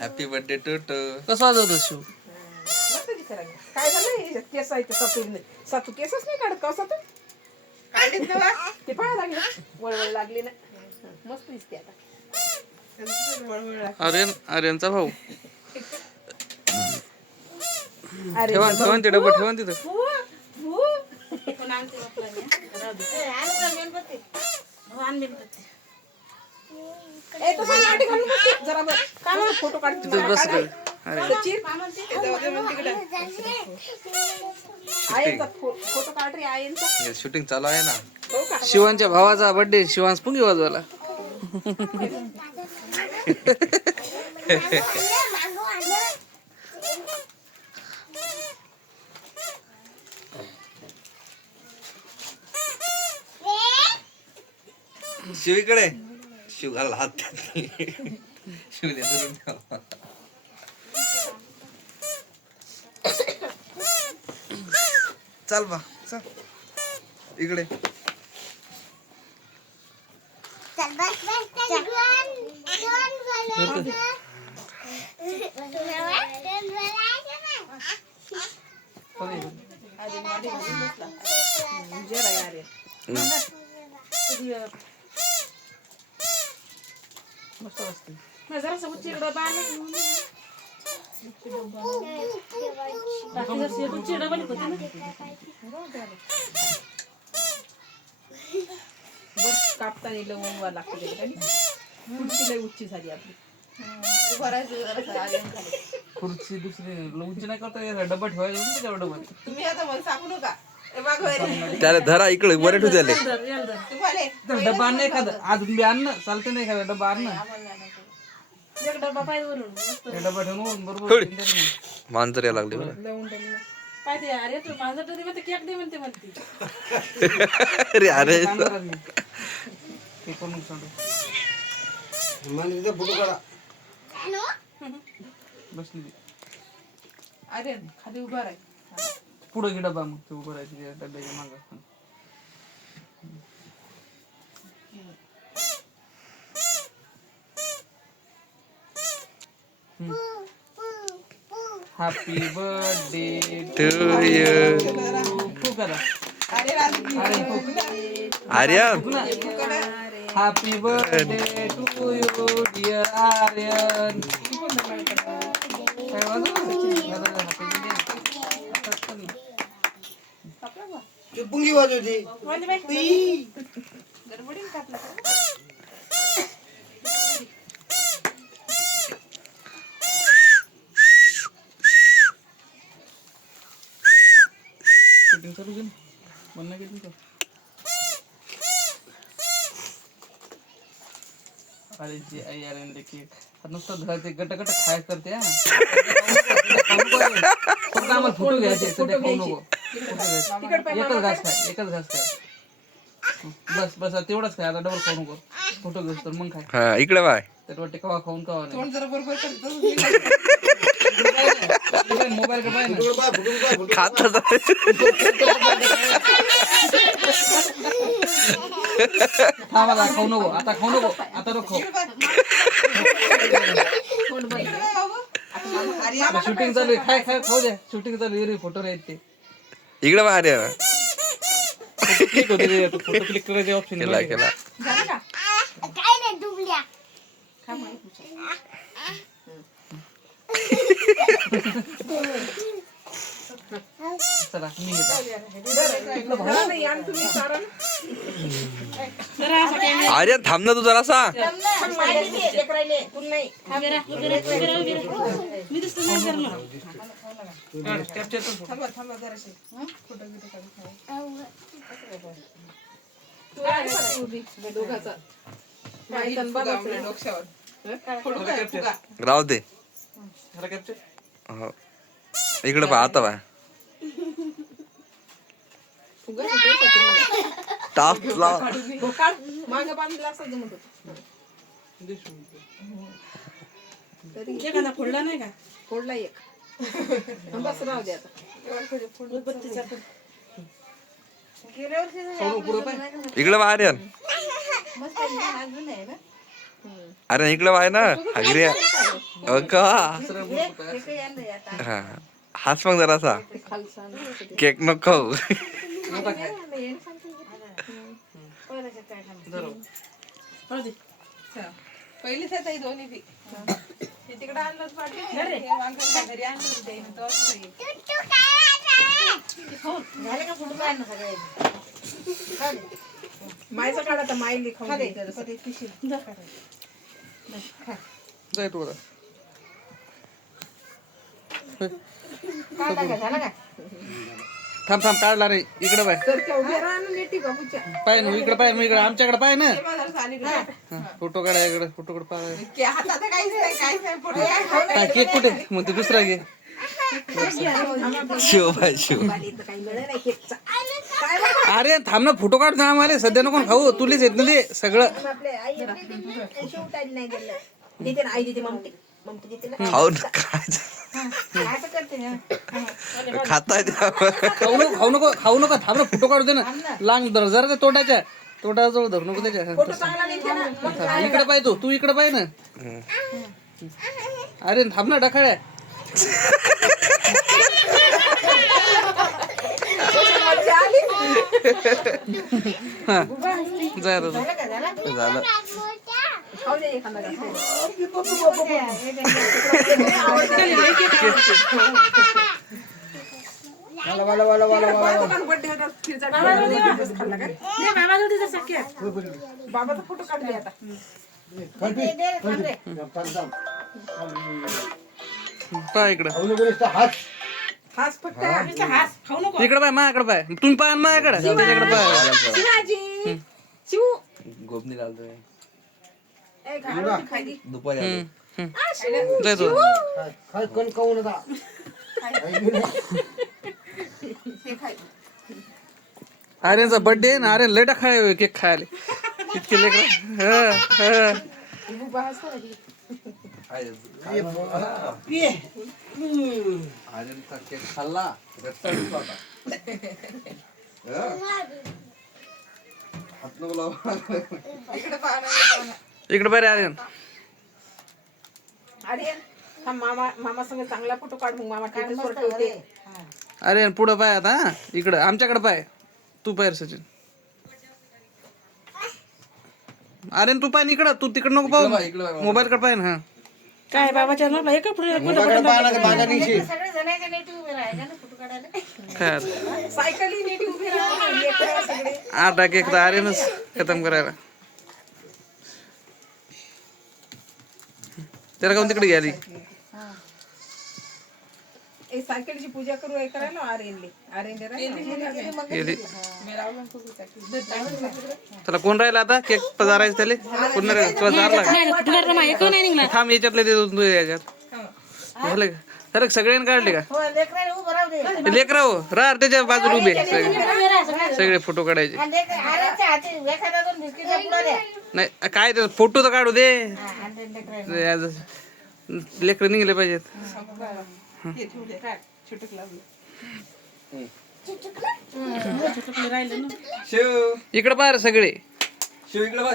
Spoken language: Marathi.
Happy birthday to to. कसा वाजवतो शिव? मस्त दिसायला लागलं. काय झालं केस आहे सातू केसच नाही काढत का सातू काढलीत ना ते पाहा लागले वळवळ लागली ना मस्त दिसते आता आर्यनचा भाऊ. अरे ठेवा ते डबा ठेवा तिथं. फोटो तिथं बस कर. फोटो काढ रे आयनचा शूटिंग चालू आहे ना. हो का शिवांच्या भावाचा बर्थडे. शिवांश पुंगी वाजवायला. शिव इकडे. शिव घाला हात शिवने धरून ठेवा. चल बा चल इकडे. जरा उच्च डबा कापताना लवंगवा लागते खुर्ची उच्ची झाली आपली. खुर्ची दुसरी उंची नाही करता डबा ठेवायचा त्याच्यावर डबा. तुम्ही आता मला सांगू नका त्याला धरा इकडे वर ठेवू त्याले. डबा नाही एखादं आज बी अन्न चालते नाही एखादा डबा अन्न. एक डबा पाहिजे वरून डबा ठेवून बरोबर मांजर यायला लागले बरं. पाहिजे अरे तू माझं तर म्हणते केक दे म्हणते म्हणते अरे अरे ते करून सांगतो. बसली अरे खाली उभा राह पुढे घे डबा मग ते उभं राहायचं डब्याच्या मागं. Happy birthday to you. खूप करा. Aryan happy birthday to you dear Aryan. पुंगी वाजवते. शूटिंग चालू केली बंद नाही केली का? अरे जी आई आर्यन देखील नुसतं धरायचे गट गट खाय करते हा. फक्त आम्हाला फोटो घ्यायचे सध्या खाऊ नको. एकच घास खाय. बस बस तेवढंच खाय आता डबल खाऊ नको. फोटो घेऊस तर मग खाय. हा इकडे बाय. तर वाटते कवा खाऊन कवा नाही. जरा बरोबर करतो मोबाईल का पाहिजे खात थांबा खाऊ नको आता खाऊ नको आता नको शूटिंग चालू आहे. खाय खाय खाऊ द्या. शूटिंग चालू आहे. फोटो आहेत ते इकडे बाय आर्यन. क्लिक होते रे. फोटो क्लिक करायचे ऑप्शन केला केला. चला मी येतो. आर्यन थांब ना तू जरासा. राहू दे. हो इकडे पहा आता बाय. टाचला मागे बांधला असं जमत होत. फोडला नाही का? फोडला एक. बस राहू दे आता. इकडे बा आर्यन. अरे इकडे बाय ना. का दुसरा बोट काय? हा हाच मग जरासा ते खालचं आणि केक नको खाऊ. मोठा काय? धर. पळू दे. पहिलीच आहे ताई दोन्ही बी ते तिकडे आणलंच पाहिजे घरी आणलं त्याने तो असं नाही. मायचं काढा तर माईली खाऊ दे. जाय तू आता. थांब थांब काढला रे इकडे पाय. तर त्या उभ्या राहा ना नेटी बाबूच्या. पाय ना इकडे पाय, इकडे आमच्याकडे पाय ना. ते बघा झाली रे. फोटो काढा इकडे, फोटो काढ पाय. के हातात काहीच नाही काहीच नाही पुढे काय खाऊ काय केक कुठे मग ते दुसरा घे. शिव बाय शिव. इथं काही मिळेल नाही केकचा. काय बघा अरे थांब ना फोटो काढ ना आम्हाला सध्या नको खाऊ तुलीच येत ना ते सगळं. आपले आई शिवटायला नाही गेलं देते ना आई देते ममती ममती देते ना खाऊ नका असं करते ना खाताय खाऊ नको थांब ना फोटो काढू दे ना. लांब धर जरा ते तोटाजवळ धरू नको त्याच्या. फोटो चांगला निघते ना मग इकडे पाय तू इकडे पाय ना. अरे थांब ना डखाळ्या. मजा आली हा जाय आता तू. झालं. खाऊ दे एखादा घास. बर्थडे होता खिरचा खाल्ला का बाबाचा फोटो काढले आता पाय इकडं हाच फक्त हाच खाऊ नको इकडे पाय माझ्याकडे पाय. तुम्ही पाय माझ्याकडे त्याच्याकडे पाय. शिवाजी शिव गोपनी घालतोय ए घालून खाली दुपारी आलो. जाय तू. हे खाय आर्यनचा बर्थडे ना आर्यन लय डखाळे केक खायला इतके लेकर. बुबा हसतो ना ती. आर्यनचा केक खाल्ला रस्ता दिसला होता. हात नको लावू. इकडे पाहा इकडे पाय रे आर्यन. अरे हा मामा संग चांगला फोटो काढ मग मामा टेटस वर ठेवते. आर्यन पुढं पाय आता. हा इकडं आमच्याकडे पाय. तू पाय रे सचिन. आर्यन तू पाय ना इकडं. तू तिकडं नको पाहू. इकडं पाय. मोबाईल कडे पाय ना. हा काय बाबाच्या नावाला हे का पुढे काय आता. सायकली नीट उभी राहा लेकरं सगळे. आठ केक तर आर्यनच खतम करायला. त्याला काऊन तिकडे गेली. ए सायकलची पूजा करू हे करायला आर्यनले गेली. त्याला कोण राहिला आता केक पजारायचं त्याले कोण नाही राहिलं. तुला जार लागला. थांब याच्यातले ते दोन याच्यात झालं का. झालं का सगळ्यांनी काढले का लेकरा हो रार त्याच्या बाजूला उभे सगळे फोटो काढायचे. नाही काय ते फोटो तर काढू दे. लेकर निघले पाहिजेत. शिव इकडे पाहा रे सगळे. शिव इकडे बघ.